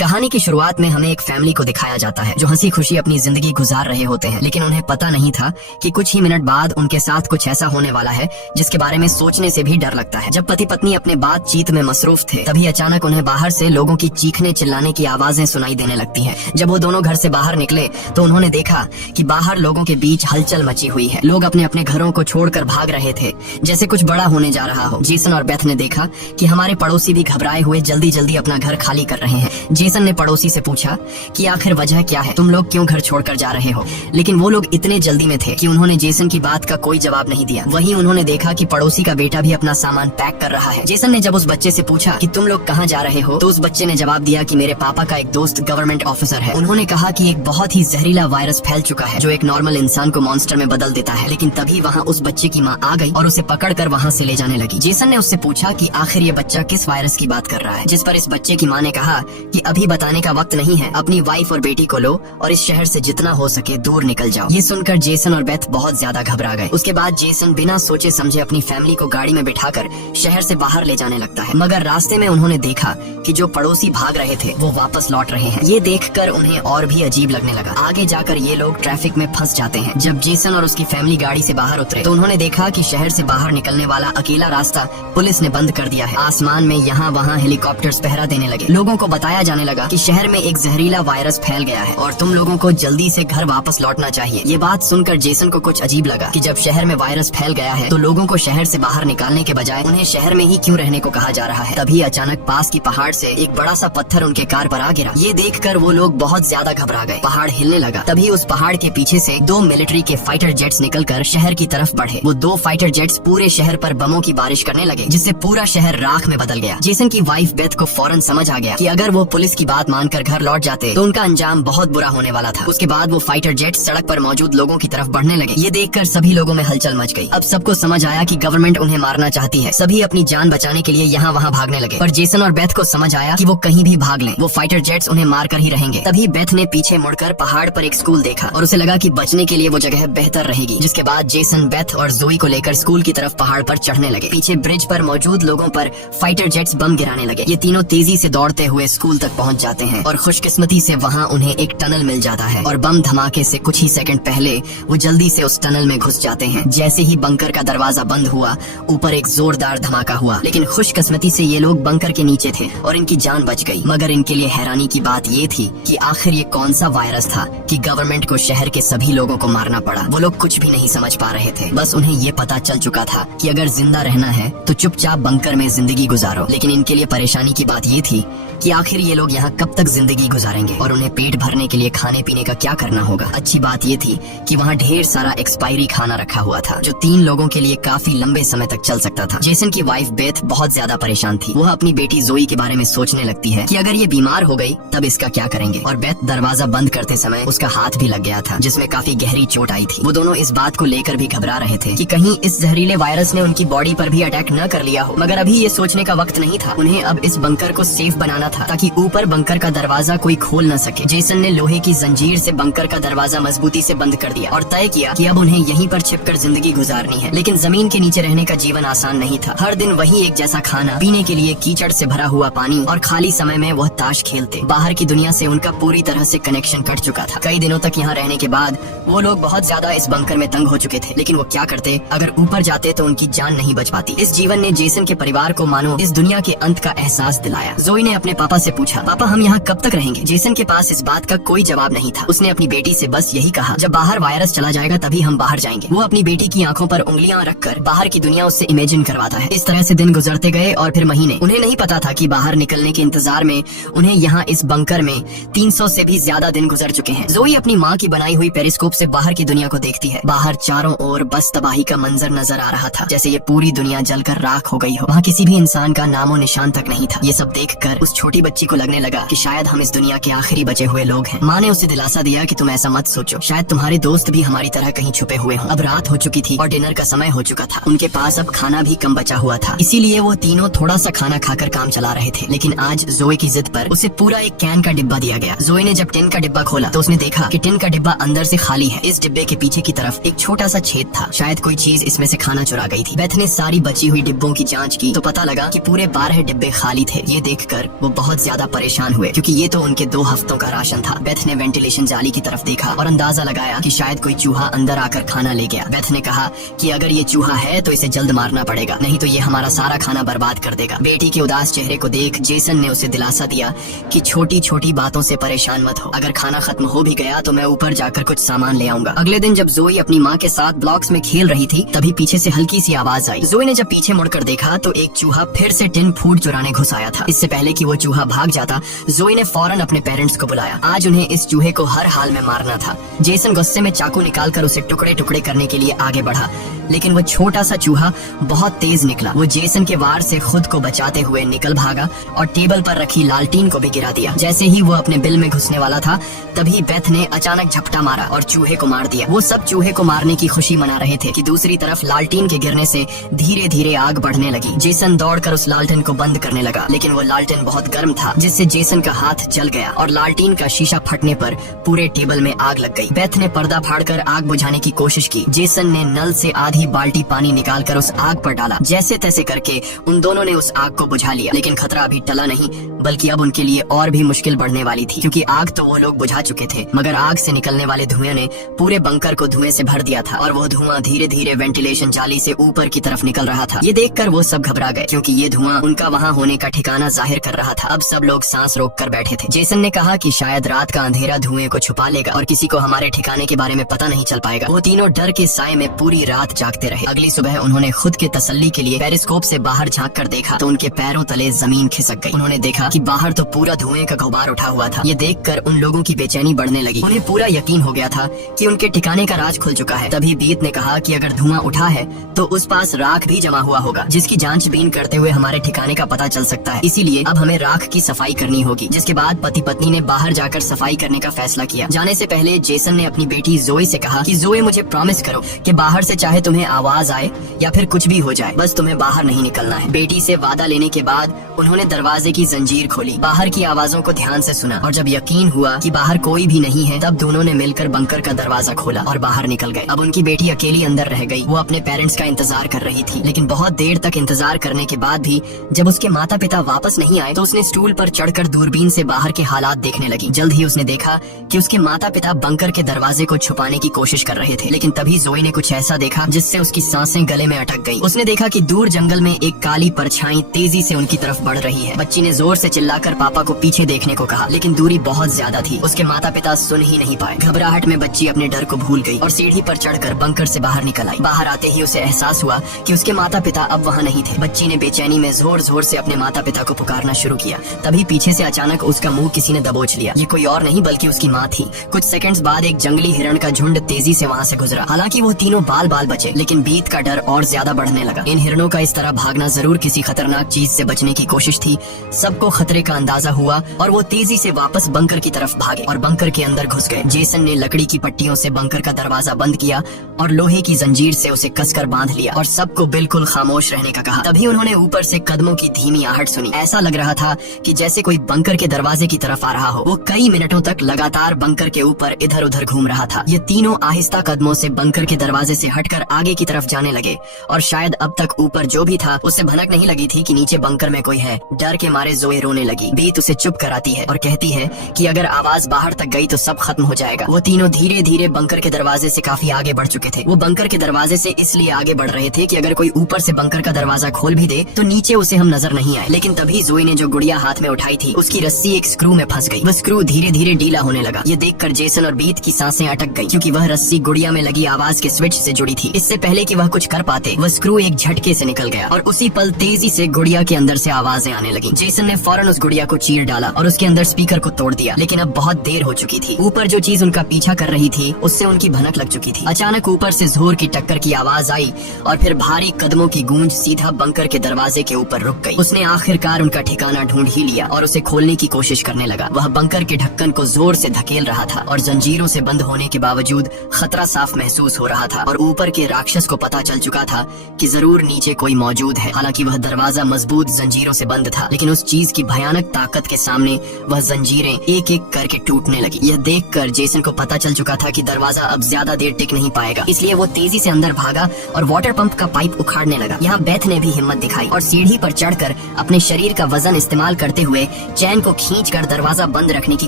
कहानी की शुरुआत में हमें एक फैमिली को दिखाया जाता है जो हंसी खुशी अपनी जिंदगी गुजार रहे होते हैं, लेकिन उन्हें पता नहीं था कि कुछ ही मिनट बाद उनके साथ कुछ ऐसा होने वाला है जिसके बारे में सोचने से भी डर लगता है। जब पति पत्नी अपने बातचीत में मसरूफ थे, तभी अचानक उन्हें बाहर से लोगों की चीखने चिल्लाने की आवाजें सुनाई देने लगती हैं। जब वो दोनों घर से बाहर निकले तो उन्होंने देखा कि बाहर लोगों के बीच हलचल मची हुई है। लोग अपने अपने घरों को छोड़कर भाग रहे थे, जैसे कुछ बड़ा होने जा रहा हो। जेसन और बेथ ने देखा कि हमारे पड़ोसी भी घबराए हुए जल्दी जल्दी अपना घर खाली कर रहे हैं। जेसन ने पड़ोसी से पूछा कि आखिर वजह क्या है, तुम लोग क्यों घर छोड़कर जा रहे हो? लेकिन वो लोग इतने जल्दी में थे कि उन्होंने जेसन की बात का कोई जवाब नहीं दिया। वहीं उन्होंने देखा कि पड़ोसी का बेटा भी अपना सामान पैक कर रहा है। जेसन ने जब उस बच्चे से पूछा कि तुम लोग कहाँ जा रहे हो, तो उस बच्चे ने जवाब दिया कि मेरे पापा का एक दोस्त गवर्नमेंट ऑफिसर है। उन्होंने कहा कि एक बहुत ही जहरीला वायरस फैल चुका है जो एक नॉर्मल इंसान को मॉन्स्टर में बदल देता है। लेकिन तभी वहाँ उस बच्चे की माँ आ गई और उसे पकड़कर वहाँ से ले जाने लगी। जेसन ने उससे पूछा कि आखिर ये बच्चा किस वायरस की बात कर रहा है, जिस पर इस बच्चे की माँ ने कहा कि अभी बताने का वक्त नहीं है, अपनी वाइफ और बेटी को लो और इस शहर से जितना हो सके दूर निकल जाओ। ये सुनकर जेसन और बेथ बहुत ज्यादा घबरा गए। उसके बाद जेसन बिना सोचे समझे अपनी फैमिली को गाड़ी में बिठाकर शहर से बाहर ले जाने लगता है। मगर रास्ते में उन्होंने देखा कि जो पड़ोसी भाग रहे थे वो वापस लौट रहे हैं। ये देखकर उन्हें और भी अजीब लगने लगा। आगे जाकर ये लोग ट्रैफिक में फंस जाते हैं। जब जेसन और उसकी फैमिली गाड़ी से बाहर उतरे तो उन्होंने देखा कि शहर से बाहर निकलने वाला अकेला रास्ता पुलिस ने बंद कर दिया है। आसमान में यहाँ वहाँ हेलीकॉप्टर्स पहरा देने लगे। लोगों को बताया जाने लगा कि शहर में एक जहरीला वायरस फैल गया है और तुम लोगों को जल्दी से घर वापस लौटना चाहिए। ये बात सुनकर जेसन को कुछ अजीब लगा कि जब शहर में वायरस फैल गया है तो लोगों को शहर से बाहर निकालने के बजाय उन्हें शहर में ही क्यों रहने को कहा जा रहा है। तभी अचानक पास की पहाड़ से एक बड़ा सा पत्थर उनके कार पर आ गिरा। ये देखकर वो लोग बहुत ज्यादा घबरा गए। पहाड़ हिलने लगा। तभी उस पहाड़ के पीछे से 2 मिलिट्री के फाइटर जेट्स निकलकर शहर की तरफ बढ़े। वो 2 फाइटर जेट्स पूरे शहर पर बमों की बारिश करने लगे, जिससे पूरा शहर राख में बदल गया। जेसन की वाइफ बेथ को फौरन समझ आ गया कि अगर वो पुलिस की बात मानकर घर लौट जाते तो उनका अंजाम बहुत बुरा होने वाला था। उसके बाद वो फाइटर जेट सड़क पर मौजूद लोगों की तरफ बढ़ने लगे। ये देखकर सभी लोगों में हलचल मच गई। अब सबको समझ आया कि गवर्नमेंट उन्हें मारना चाहती है। सभी अपनी जान बचाने के लिए यहाँ वहाँ भागने लगे, पर जेसन और बेथ को समझ आया कि वो कहीं भी भाग लें, वो फाइटर जेट्स उन्हें मार कर ही रहेंगे। तभी बेथ ने पीछे मुड़कर पहाड़ पर एक स्कूल देखा और उसे लगा कि बचने के लिए वो जगह बेहतर रहेगी। जिसके बाद जेसन बेथ और जोई को लेकर स्कूल की तरफ पहाड़ पर चढ़ने लगे। पीछे ब्रिज पर मौजूद लोगों पर फाइटर जेट्स बम गिराने लगे। ये तीनों तेजी से दौड़ते हुए स्कूल तक पहुँच जाते हैं और खुशकिस्मती से वहाँ उन्हें एक टनल मिल जाता है और बम धमाके से कुछ ही सेकंड पहले वो जल्दी से उस टनल में घुस जाते हैं। जैसे ही बंकर का दरवाजा बंद हुआ, ऊपर एक जोरदार धमाका हुआ, लेकिन खुशकिस्मती से ये लोग बंकर के नीचे थे और इनकी जान बच गई। मगर इनके लिए हैरानी की बात ये थी कि आखिर ये कौन सा वायरस था कि गवर्नमेंट को शहर के सभी लोगों को मारना पड़ा। वो लोग कुछ भी नहीं समझ पा रहे थे। बस उन्हें ये पता चल चुका था कि अगर जिंदा रहना है तो चुपचाप बंकर में जिंदगी गुजारो। लेकिन इनके लिए परेशानी की बात ये थी कि आखिर ये लोग यहाँ कब तक जिंदगी गुजारेंगे और उन्हें पेट भरने के लिए खाने पीने का क्या करना होगा। अच्छी बात ये थी कि वहाँ ढेर सारा एक्सपायरी खाना रखा हुआ था जो 3 लोगों के लिए काफी लंबे समय तक चल सकता था। जेसन की वाइफ बेथ बहुत ज्यादा परेशान थी। वह अपनी बेटी जोई के बारे में सोचने लगती है कि अगर ये बीमार हो गई तब इसका क्या करेंगे। और बेथ दरवाजा बंद करते समय उसका हाथ भी लग गया था जिसमें काफी गहरी चोट आई थी। वो दोनों इस बात को लेकर भी घबरा रहे थे कि कहीं इस जहरीले वायरस ने उनकी बॉडी पर भी अटैक न कर लिया हो। मगर अभी ये सोचने का वक्त नहीं था। उन्हें अब इस बंकर को सेफ बनाना था ताकि ऊपर बंकर का दरवाजा कोई खोल न सके। जेसन ने लोहे की जंजीर से बंकर का दरवाजा मजबूती से बंद कर दिया और तय किया कि अब उन्हें यहीं पर छिपकर जिंदगी गुजारनी है। लेकिन जमीन के नीचे रहने का जीवन आसान नहीं था। हर दिन वही एक जैसा खाना, पीने के लिए कीचड़ से भरा हुआ पानी और खाली समय में वह ताश खेलते। बाहर की दुनिया से उनका पूरी तरह से कनेक्शन कट चुका था। कई दिनों तक यहाँ रहने के बाद वो लोग बहुत ज्यादा इस बंकर में तंग हो चुके थे। लेकिन वो क्या करते, अगर ऊपर जाते तो उनकी जान नहीं बच पाती। इस जीवन ने जेसन के परिवार को मानो इस दुनिया के अंत का एहसास दिलाया। जोई ने अपने पापा से पूछा, पापा हम यहाँ कब तक रहेंगे? जेसन के पास इस बात का कोई जवाब नहीं था। उसने अपनी बेटी से बस यही कहा, जब बाहर वायरस चला जाएगा तभी हम बाहर जाएंगे। वो अपनी बेटी की आंखों पर उंगलियां रखकर बाहर की दुनिया उससे इमेजिन करवाता है। इस तरह से दिन गुजरते गए और फिर महीने। उन्हें नहीं पता था कि बाहर निकलने के इंतजार में उन्हें यहाँ इस बंकर में 300 से भी ज्यादा दिन गुजर चुके हैं। जोई अपनी माँ की बनाई हुई पेरिस्कोप से बाहर की दुनिया को देखती है। बाहर चारों ओर बस तबाही का मंजर नजर आ रहा था, जैसे ये पूरी दुनिया जलकर राख हो गई हो। वहाँ किसी भी इंसान का नामो निशान तक नहीं था। ये सब देखकर उस छोटी बच्ची को लगने लगा कि शायद हम इस दुनिया के आखिरी बचे हुए लोग हैं। माँ ने उसे दिलासा दिया कि तुम ऐसा मत सोचो, शायद तुम्हारे दोस्त भी हमारी तरह कहीं छुपे हुए हों। अब रात हो चुकी थी और डिनर का समय हो चुका था। उनके पास अब खाना भी कम बचा हुआ था, इसीलिए वो तीनों थोड़ा सा खाना खाकर काम चला रहे थे। लेकिन आज जोई की जिद पर उसे पूरा एक कैन का डिब्बा दिया गया। जोई ने जब टिन का डिब्बा खोला तो उसने देखा कि टिन का डिब्बा अंदर से खाली है। इस डिब्बे के पीछे की तरफ एक छोटा सा छेद था, शायद कोई चीज इसमें से खाना चुरा गई थी। बेथ ने सारी बची हुई डिब्बों की जांच की तो पता लगा कि पूरे 12 डिब्बे खाली थे। ये देखकर वो बहुत ज्यादा परेशान परेशान हुए क्योंकि ये तो उनके 2 हफ्तों का राशन था। बेथ ने वेंटिलेशन जाली की तरफ देखा और अंदाजा लगाया कि शायद कोई चूहा अंदर आकर खाना ले गया। बेथ ने कहा कि अगर ये चूहा है तो इसे जल्द मारना पड़ेगा, नहीं तो ये हमारा सारा खाना बर्बाद कर देगा। बेटी के उदास चेहरे को देख जेसन ने उसे दिलासा दिया कि छोटी छोटी बातों से परेशान मत हो, अगर खाना खत्म हो भी गया तो मैं ऊपर जाकर कुछ सामान ले आऊंगा। अगले दिन जब जोई अपनी माँ के साथ ब्लॉक्स में खेल रही थी तभी पीछे से हल्की सी आवाज आई। जोई ने जब पीछे मुड़कर देखा तो एक चूहा फिर से टिन फूड चुराने घुस आया था। इससे पहले कि वो चूहा भाग जाता जोई ने फौरन अपने पेरेंट्स को बुलाया। आज उन्हें इस चूहे को हर हाल में मारना था। जेसन गुस्से में चाकू निकालकर उसे टुकड़े टुकड़े करने के लिए आगे बढ़ा, लेकिन वो छोटा सा चूहा बहुत तेज निकला। वो जेसन के वार से खुद को बचाते हुए निकल भागा और टेबल पर रखी लालटीन को भी गिरा दिया। जैसे ही वो अपने बिल में घुसने वाला था तभी बेथ ने अचानक झपटा मारा और चूहे को मार दिया। वो सब चूहे को मारने की खुशी मना रहे थे कि दूसरी तरफ लालटीन के गिरने से धीरे धीरे आग बढ़ने लगी। जेसन दौड़कर उस लालटेन को बंद करने लगा, लेकिन वो लालटेन बहुत गर्म था जिससे जेसन का हाथ जल गया और लालटीन का शीशा फटने पर पूरे टेबल में आग लग गई। बेथ ने पर्दा फाड़कर आग बुझाने की कोशिश की। जेसन ने नल से आधी बाल्टी पानी निकालकर उस आग पर डाला। जैसे तैसे करके उन दोनों ने उस आग को बुझा लिया, लेकिन खतरा अभी टला नहीं बल्कि अब उनके लिए और भी मुश्किल बढ़ने वाली थी, क्योंकि आग तो वो लोग बुझा चुके थे मगर आग से निकलने वाले धुएं ने पूरे बंकर को धुएं से भर दिया था और वो धुआं धीरे धीरे वेंटिलेशन जाली से ऊपर की तरफ निकल रहा था। ये देखकर वो सब घबरा गए क्योंकि ये धुआं उनका वहाँ होने का ठिकाना जाहिर कर रहा था। अब सब लोग सांस रोक कर बैठे थे। जेसन ने कहा कि शायद रात का अंधेरा धुएं को छुपा लेगा और किसी को हमारे ठिकाने के बारे में पता नहीं चल पाएगा। वो तीनों डर के साए में पूरी रात जागते रहे। अगली सुबह उन्होंने खुद के तसल्ली के लिए पेरिस्कोप से बाहर झांक कर देखा तो उनके पैरों तले जमीन खिसक गई। उन्होंने देखा कि बाहर तो पूरा धुएं का गुबार उठा हुआ था। ये देखकर उन लोगों की बेचैनी बढ़ने लगी। उन्हें पूरा यकीन हो गया था कि उनके ठिकाने का राज खुल चुका है। तभी बीत ने कहा कि अगर धुआं उठा है तो उस पास राख भी जमा हुआ होगा जिसकी जांचबीन करते हुए हमारे ठिकाने का पता चल सकता है। इसीलिए अब हमें राख की सफाई करनी होगी। जिसके बाद पति पत्नी ने बाहर जाकर सफाई करने का फैसला किया। जाने से पहले जेसन ने अपनी बेटी जोई से कहा कि जोई मुझे प्रॉमिस करो कि बाहर से चाहे तुम्हें आवाज आए या फिर कुछ भी हो जाए, बस तुम्हें बाहर नहीं निकलना है। बेटी से वादा लेने के बाद उन्होंने दरवाजे की जंजीर खोली, बाहर की आवाजों को ध्यान से सुना और जब यकीन हुआ कि बाहर कोई भी नहीं है तब दोनों ने मिलकर बंकर का दरवाजा खोला और बाहर निकल गए। अब उनकी बेटी अकेली अंदर रह गई। वो अपने पेरेंट्स का इंतजार कर रही थी, लेकिन बहुत देर तक इंतजार करने के बाद भी जब उसके माता पिता वापस नहीं आए तो उसने स्टूल पर चढ़कर दूरबीन से बाहर के हालात देखने लगी। जल्द ही उसने देखा कि उसके माता पिता बंकर के दरवाजे को छुपाने की कोशिश कर रहे थे, लेकिन तभी जोई ने कुछ ऐसा देखा जिससे उसकी सांसें गले में अटक गई। उसने देखा कि दूर जंगल में एक काली परछाई तेजी से उनकी तरफ बढ़ रही है। बच्ची ने जोर से चिल्लाकर पापा को पीछे देखने को कहा, लेकिन दूरी बहुत ज्यादा थी। उसके माता पिता सुन ही नहीं पाए। घबराहट में बच्ची अपने डर को भूल गई और सीढ़ी पर चढ़कर बंकर से बाहर निकल आई। बाहर आते ही उसे एहसास हुआ कि उसके माता पिता अब वहाँ नहीं थे। बच्ची ने बेचैनी में जोर जोर से अपने माता पिता को पुकारना शुरू किया। तभी पीछे से अचानक उसका मुंह किसी ने दबोच लिया। ये कोई और नहीं बल्कि उसकी माँ थी। कुछ सेकंड्स बाद एक जंगली हिरण का झुंड तेजी से वहाँ से गुजरा। हालांकि वो तीनों बाल बाल बचे, लेकिन बीत का डर और ज्यादा बढ़ने लगा। इन हिरणों का इस तरह भागना जरूर किसी खतरनाक चीज से बचने की कोशिश थी। सबको खतरे का अंदाजा हुआ और वो तेजी से वापस बंकर की तरफ भागे और बंकर के अंदर घुस गए। जेसन ने लकड़ी की पट्टियों से बंकर का दरवाजा बंद किया और लोहे की जंजीर से उसे कसकर बांध लिया और सबको बिल्कुल खामोश रहने का कहा। तभी उन्होंने ऊपर से कदमों की धीमी आहट सुनी। ऐसा लग रहा था कि जैसे कोई बंकर के दरवाजे की तरफ आ रहा हो। वो कई मिनटों तक लगातार बंकर के ऊपर इधर उधर घूम रहा था। ये तीनों आहिस्ता कदमों से बंकर के दरवाजे से हटकर आगे की तरफ जाने लगे और शायद अब तक ऊपर जो भी था उससे भनक नहीं लगी थी कि नीचे बंकर में कोई है। डर के मारे जोए रोने लगी। बीत उसे चुप कराती है और कहती है कि अगर आवाज बाहर तक गई तो सब खत्म हो जाएगा। वो तीनों धीरे धीरे बंकर के दरवाजे से काफी आगे बढ़ चुके थे। वो बंकर के दरवाजे से इसलिए आगे बढ़ रहे थे कि अगर कोई ऊपर से बंकर का दरवाजा खोल भी दे तो नीचे उसे हम नजर नहीं आए। लेकिन तभी जोई ने जो गुड़िया हाथ में उठाई थी उसकी रस्सी एक स्क्रू में फंस गई। वो स्क्रू धीरे धीरे ढीला होने लगा। ये देखकर जेसन और बीत की सांसें अटक गई क्योंकि वह रस्सी गुड़िया में लगी आवाज के स्विच से जुड़ी थी। इससे पहले कि वह कुछ कर पाते वह स्क्रू एक झटके से निकल गया और उसी पल तेजी से गुड़िया के अंदर से आवाजें आने लगी। जेसन ने फौरन उस गुड़िया को चीर डाला और उसके अंदर स्पीकर को तोड़ दिया, लेकिन अब बहुत देर हो चुकी थी। ऊपर जो चीज उनका पीछा कर रही थी उससे उनकी भनक लग चुकी थी। अचानक ऊपर से जोर की टक्कर की आवाज आई और फिर भारी कदमों की गूंज सीधा बंकर के दरवाजे के ऊपर रुक गई। उसने आखिरकार उनका ठिकाना ढूंढ ही लिया और उसे खोलने की कोशिश करने लगा। वह बंकर के ढक्कन को जोर से धकेल रहा था और जंजीरों से बंद होने के बावजूद खतरा साफ महसूस हो रहा था और ऊपर के राक्षस को पता चल चुका था कि जरूर नीचे कोई मौजूद है। हालांकि वह दरवाजा मजबूत जंजीरों से बंद था, लेकिन उस चीज की भयानक ताकत के सामने वह जंजीरें एक एक करके टूटने लगी। यह देखकर जेसन को पता चल चुका था कि दरवाजा अब ज्यादा देर टिक नहीं पाएगा, इसलिए वो तेजी से अंदर भागा और वाटर पंप का पाइप उखाड़ने लगा। यहाँ बेथ ने भी हिम्मत दिखाई और सीढ़ी पर चढ़कर अपने शरीर का वजन इस्तेमाल करते हुए चैन को खींचकर दरवाजा बंद रखने की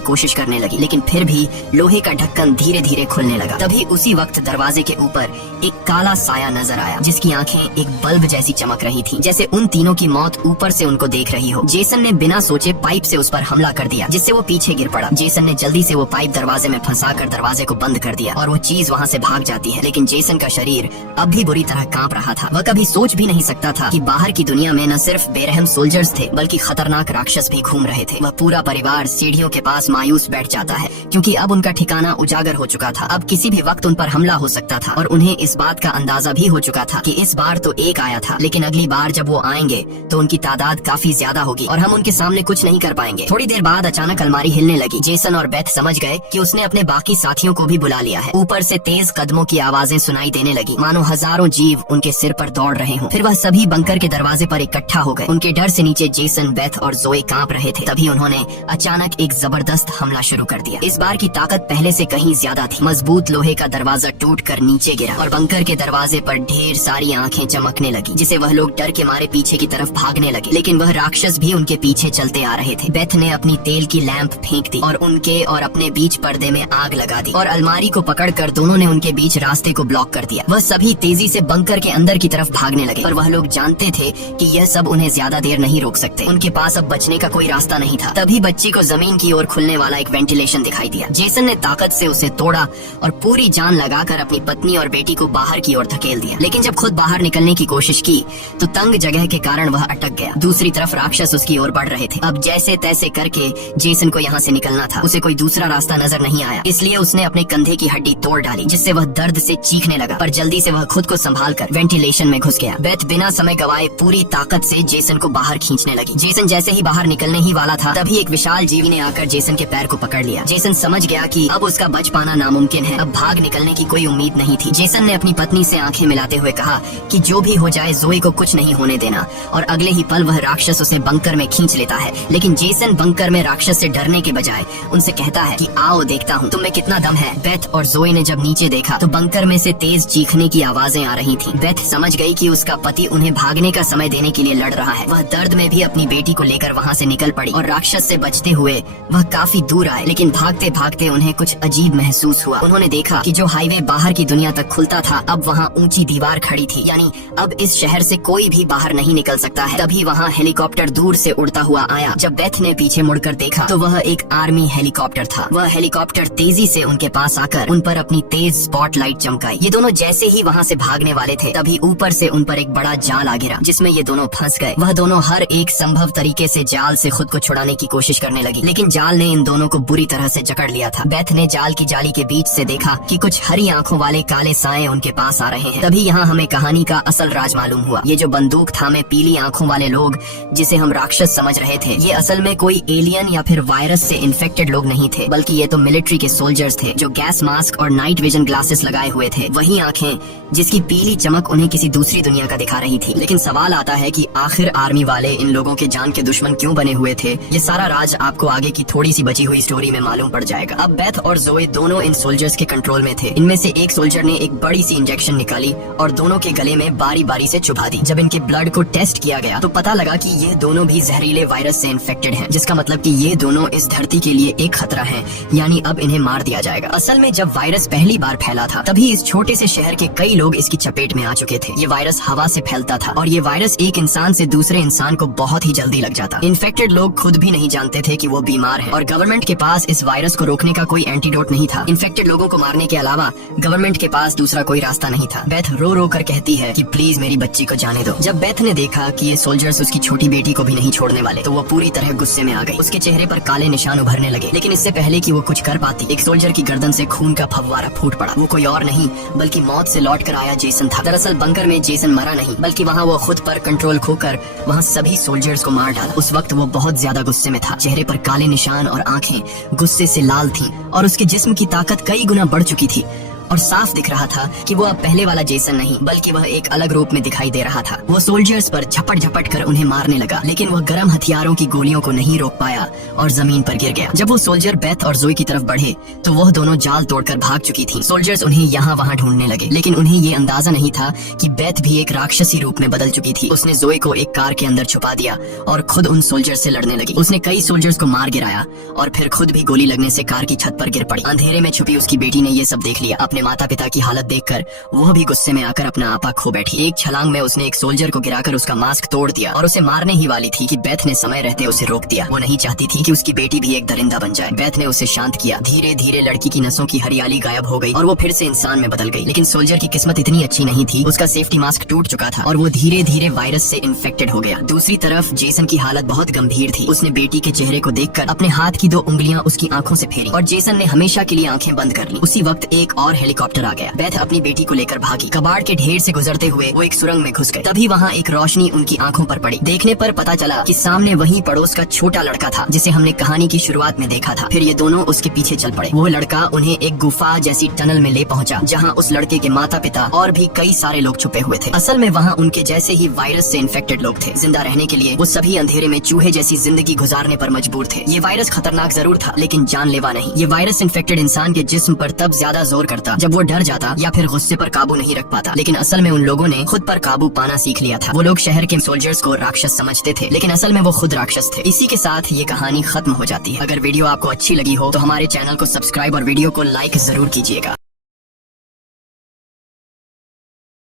कोशिश करने लगी, लेकिन फिर भी लोहे का ढक्कन धीरे धीरे खुलने लगा। तभी उसी वक्त दरवाजे के ऊपर एक काला साया नजर आया, जिसकी आंखें एक बल्ब जैसी चमक रही थी, जैसे उन तीनों की मौत ऊपर से उनको देख रही हो। जेसन ने बिना सोचे पाइप से उस पर हमला कर दिया, जिससे वो पीछे गिर पड़ा। जेसन ने जल्दी से वो पाइप दरवाजे में फंसाकर दरवाजे को बंद कर दिया और वो चीज वहाँ से भाग जाती है। लेकिन जेसन का शरीर अब भी बुरी तरह कांप रहा था। वह कभी सोच भी नहीं सकता था कि बाहर की दुनिया में न सिर्फ बेरहम सोल्जर्स थे, बल्कि खतरनाक राक्षस भी घूम रहे थे। वह पूरा परिवार सीढ़ियों के पास मायूस बैठ जाता है, क्योंकि अब उनका ठिकाना उजागर हो चुका था। अब किसी भी वक्त उन पर हमला हो सकता था और उन्हें इस बात का अंदाजा भी हो चुका था कि इस बार तो एक आया था, लेकिन अगली बार जब वो आएंगे तो उनकी तादाद काफी ज्यादा होगी और हम उनके सामने कुछ नहीं कर पाएंगे। थोड़ी देर बाद अचानक अलमारी हिलने लगी। जेसन और बेथ समझ गए कि उसने अपने बाकी साथियों को भी बुला लिया है। ऊपर से तेज कदमों की आवाजें सुनाई देने लगी, मानो हजारों जीव उनके सिर पर दौड़ रहे हों। फिर वह सभी बंकर के दरवाजे पर इकट्ठा हो गए। उनके डर से नीचे जेसन, बेथ और जोए कांप रहे थे। तभी उन्होंने अचानक एक जबरदस्त हमला शुरू कर दिया। इस बार की ताकत पहले से कहीं ज्यादा थी। मजबूत लोहे का दरवाजा टूटकर नीचे गिरा और बंकर के दरवाजे पर ढेर सारी आंखें चमकने लगी, जिसे वह लोग डर के मारे पीछे की तरफ भागने लगे। लेकिन वह राक्षस भी उनके पीछे चलते आ रहे थे। बेथ ने अपनी तेल की लैंप फेंक दी और उनके और अपने बीच पर्दे में आग लगा दी और अलमारी को पकड़कर दोनों ने उनके बीच रास्ते को ब्लॉक कर दिया। वह सभी तेजी से बंकर के अंदर की तरफ भागने लगे, पर वह लोग जानते थे कि यह सब उन्हें ज्यादा देर नहीं रोक सकते। उनके पास अब बचने का कोई रास्ता नहीं था। तभी बच्ची को जमीन की ओर खुलने वाला एक वेंटिलेशन दिखाई दिया। जेसन ने ताकत से उसे तोड़ा और पूरी जान लगाकर अपनी पत्नी और बेटी को बाहर की ओर धकेल दिया। लेकिन जब खुद बाहर निकलने की कोशिश की तो तंग जगह के कारण वह अटक गया। दूसरी तरफ राक्षस उसकी ओर बढ़ रहे थे। अब जैसे तैसे करके जेसन को यहाँ से निकलना था। उसे कोई दूसरा रास्ता नजर नहीं आया, इसलिए उसने अपने कंधे की हड्डी तोड़ डाली, जिससे वह दर्द से चीखने लगा। पर जल्दी से वह खुद को संभालकर वेंटिलेशन में घुस गया। बेथ बिना समय गवाए पूरी ताकत से जेसन को बाहर खींचने लगी। जेसन जैसे ही बाहर निकलने ही वाला था, तभी एक विशाल जीवी ने आकर जेसन के पैर को पकड़ लिया। जेसन समझ गया कि अब उसका बच पाना नामुमकिन है। अब भाग निकलने की कोई उम्मीद नहीं थी। जेसन ने अपनी पत्नी से आंखें मिलाते हुए कहा कि जो भी हो जाए जोए को कुछ नहीं होने देना, और अगले ही पल वह राक्षस उसे बंकर में खींच लेता है। लेकिन जेसन बंकर में राक्षस से डरने के बजाय उनसे कहता है कि आओ देखता हूँ तुम में कितना दम है। बेथ और जोए ने जब नीचे देखा तो बंकर में से तेज चीखने की आवाजें आ रही थी। बेथ समझ गई कि उसका पति उन्हें भागने का समय देने के लिए लड़ रहा है। वह दर्द में भी अपनी बेटी को लेकर वहाँ से निकल पड़ी और राक्षस से बचते हुए वह काफी दूर आए। लेकिन भागते भागते उन्हें कुछ अजीब महसूस हुआ। उन्होंने देखा कि जो हाईवे बाहर की दुनिया तक खुलता था, अब वहाँ ऊंची दीवार खड़ी थी, यानी अब इस शहर से कोई भी बाहर नहीं निकल सकता है। तभी वहाँ हेलीकॉप्टर दूर से उड़ता हुआ आया। जब बेथ ने पीछे मुड़कर देखा तो वह एक आर्मी हेलीकॉप्टर था। वह हेलीकॉप्टर तेजी से उनके पास आकर उन पर अपनी तेज स्पॉटलाइट चमकाई। ये दोनों जैसे ही वहाँ से भागने वाले थे, तभी ऊपर से उन पर एक बड़ा जाल आ गिरा, जिसमें ये दोनों फंस गए। वह दोनों हर एक संभव तरीके से जाल से खुद को छुड़ाने की कोशिश करने लगी, लेकिन जाल ने इन दोनों को बुरी तरह से जकड़ लिया था। बेथ ने जाल की जाली के बीच से देखा कि कुछ हरी आंखों वाले काले साए उनके पास आ रहे हैं। तभी यहाँ हमें कहानी का असल राज मालूम हुआ। ये जो बंदूक थामे पीली आंखों वाले लोग, जिसे हम राक्षस समझ रहे थे, ये असल में कोई एलियन या फिर वायरस से इन्फेक्टेड लोग नहीं थे, बल्कि ये तो मिलिट्री के सोल्जर्स थे, जो गैस मास्क और नाइट विजन ग्लासेस लगाए हुए थे। वही आंखें जिसकी पीली चमक उन्हें किसी दूसरी दुनिया का दिखा रही थी। लेकिन सवाल आता है कि आखिर आर्मी वाले इन लोगों के जान के दुश्मन क्यों बने हुए थे? ये सारा राज आपको आगे की थोड़ी सी बची हुई स्टोरी में मालूम पड़ जाएगा। अब बेथ और जोए दोनों इन सोल्जर्स के कंट्रोल में थे। इनमें से एक सोल्जर ने एक बड़ी सी इंजेक्शन निकाली और दोनों के गले में बारी बारी से चुभा दी। जब इनके ब्लड को टेस्ट किया गया तो पता लगा कि ये दोनों भी जहरीले वायरस से इन्फेक्टेड हैं, जिसका मतलब कि ये दोनों इस धरती के लिए एक खतरा हैं, यानी अब इन्हें मार दिया जाएगा। असल में जब वायरस पहली बार फैला था, तभी इस छोटे से शहर के कई लोग इसकी चपेट में आ चुके थे। ये वायरस हवा से फैलता था और ये वायरस एक इंसान से दूसरे इंसान को बहुत ही जल्दी लग जाता। इन्फेक्टेड लोग खुद भी नहीं जानते थे कि वो बीमार हैं और गवर्नमेंट के पास इस वायरस को रोकने का कोई एंटीडोट नहीं था। इन्फेक्टेड लोगों को मारने के अलावा गवर्नमेंट के पास दूसरा कोई रास्ता नहीं था। बेथ रो रो कर कहती है कि प्लीज मेरी बच्ची को जाने दो। जब बेथ ने देखा कि ये सोल्जर्स उसकी छोटी बेटी को भी नहीं छोड़ने वाले, तो वो पूरी तरह गुस्से में आ गई। उसके चेहरे पर काले निशान उभरने लगे, लेकिन इससे पहले कि वो कुछ कर पाती, एक सोल्जर की गर्दन से खून का फव्वारा फूट पड़ा। वो कोई और नहीं बल्कि मौत से लौट कर आया जेसन था। दरअसल बंकर में जेसन मरा नहीं, बल्कि वहाँ वो खुद पर कंट्रोल खोकर वहाँ सभी सोल्जर्स को मार डाला। उस वक्त वो बहुत ज्यादा गुस्से में था। चेहरे पर काले निशान और आंखें गुस्से से लाल थीं और उसके जिस्म की ताकत कई गुना बढ़ चुकी थी और साफ दिख रहा था कि वो अब पहले वाला जेसन नहीं बल्कि वह एक अलग रूप में दिखाई दे रहा था। वो सोल्जर्स पर झपट झपट कर उन्हें मारने लगा, लेकिन वह गर्म हथियारों की गोलियों को नहीं रोक पाया और जमीन पर गिर गया। जब वो सोल्जर बेथ और जोई की तरफ बढ़े तो वह दोनों जाल तोड़कर भाग चुकी थी। सोल्जर्स उन्हें यहाँ वहाँ ढूंढने लगे, लेकिन उन्हें ये अंदाजा नहीं था कि बेथ भी एक राक्षसी रूप में बदल चुकी थी। उसने जोई को एक कार के अंदर छुपा दिया और खुद उन सोल्जर से लड़ने लगी। उसने कई सोल्जर्स को मार गिराया और फिर खुद भी गोली लगने से कार की छत पर गिर पड़ी। अंधेरे में छुपी उसकी बेटी ने ये सब देख लिया। अपने माता पिता की हालत देखकर वह भी गुस्से में आकर अपना आपा खो बैठी। एक छलांग में उसने एक सोल्जर को गिराकर उसका मास्क तोड़ दिया और उसे मारने ही वाली थी कि बेथ ने समय रहते उसे रोक दिया। वो नहीं चाहती थी कि उसकी बेटी भी एक दरिंदा बन जाए। बेथ ने उसे शांत किया। धीरे धीरे लड़की की नसों की हरियाली गायब हो गई और वो फिर से इंसान में बदल गई। लेकिन सोल्जर की किस्मत इतनी अच्छी नहीं थी। उसका सेफ्टी मास्क टूट चुका था और वो धीरे धीरे वायरस से इन्फेक्टेड हो गया। दूसरी तरफ जेसन की हालत बहुत गंभीर थी। उसने बेटी के चेहरे को देखकर अपने हाथ की 2 उंगलियां उसकी आंखों से फेरी और जेसन ने हमेशा के लिए आंखें बंद कर ली। उसी वक्त एक और हेलीकॉप्टर आ गया। बेथ अपनी बेटी को लेकर भागी। कबाड़ के ढेर से गुजरते हुए वो एक सुरंग में घुस गए। तभी वहाँ एक रोशनी उनकी आंखों पर पड़ी। देखने पर पता चला कि सामने वही पड़ोस का छोटा लड़का था जिसे हमने कहानी की शुरुआत में देखा था। फिर ये दोनों उसके पीछे चल पड़े। वो लड़का उन्हें एक गुफा जैसी टनल में ले पहुंचा जहाँ उस लड़के के माता पिता और भी कई सारे लोग छुपे हुए थे। असल में वहाँ उनके जैसे ही वायरस से इन्फेक्टेड लोग थे। जिंदा रहने के लिए वो सभी अंधेरे में चूहे जैसी जिंदगी गुजारने पर मजबूर थे। ये वायरस खतरनाक जरूर था लेकिन जानलेवा नहीं। ये वायरस इन्फेक्टेड इंसान के जिस्म पर तब ज्यादा जोर करता जब वो डर जाता या फिर गुस्से पर काबू नहीं रख पाता। लेकिन असल में उन लोगों ने खुद पर काबू पाना सीख लिया था। वो लोग शहर के सोल्जर्स को राक्षस समझते थे लेकिन असल में वो खुद राक्षस थे। इसी के साथ ये कहानी खत्म हो जाती है। अगर वीडियो आपको अच्छी लगी हो तो हमारे चैनल को सब्सक्राइब और वीडियो को लाइक जरूर कीजिएगा।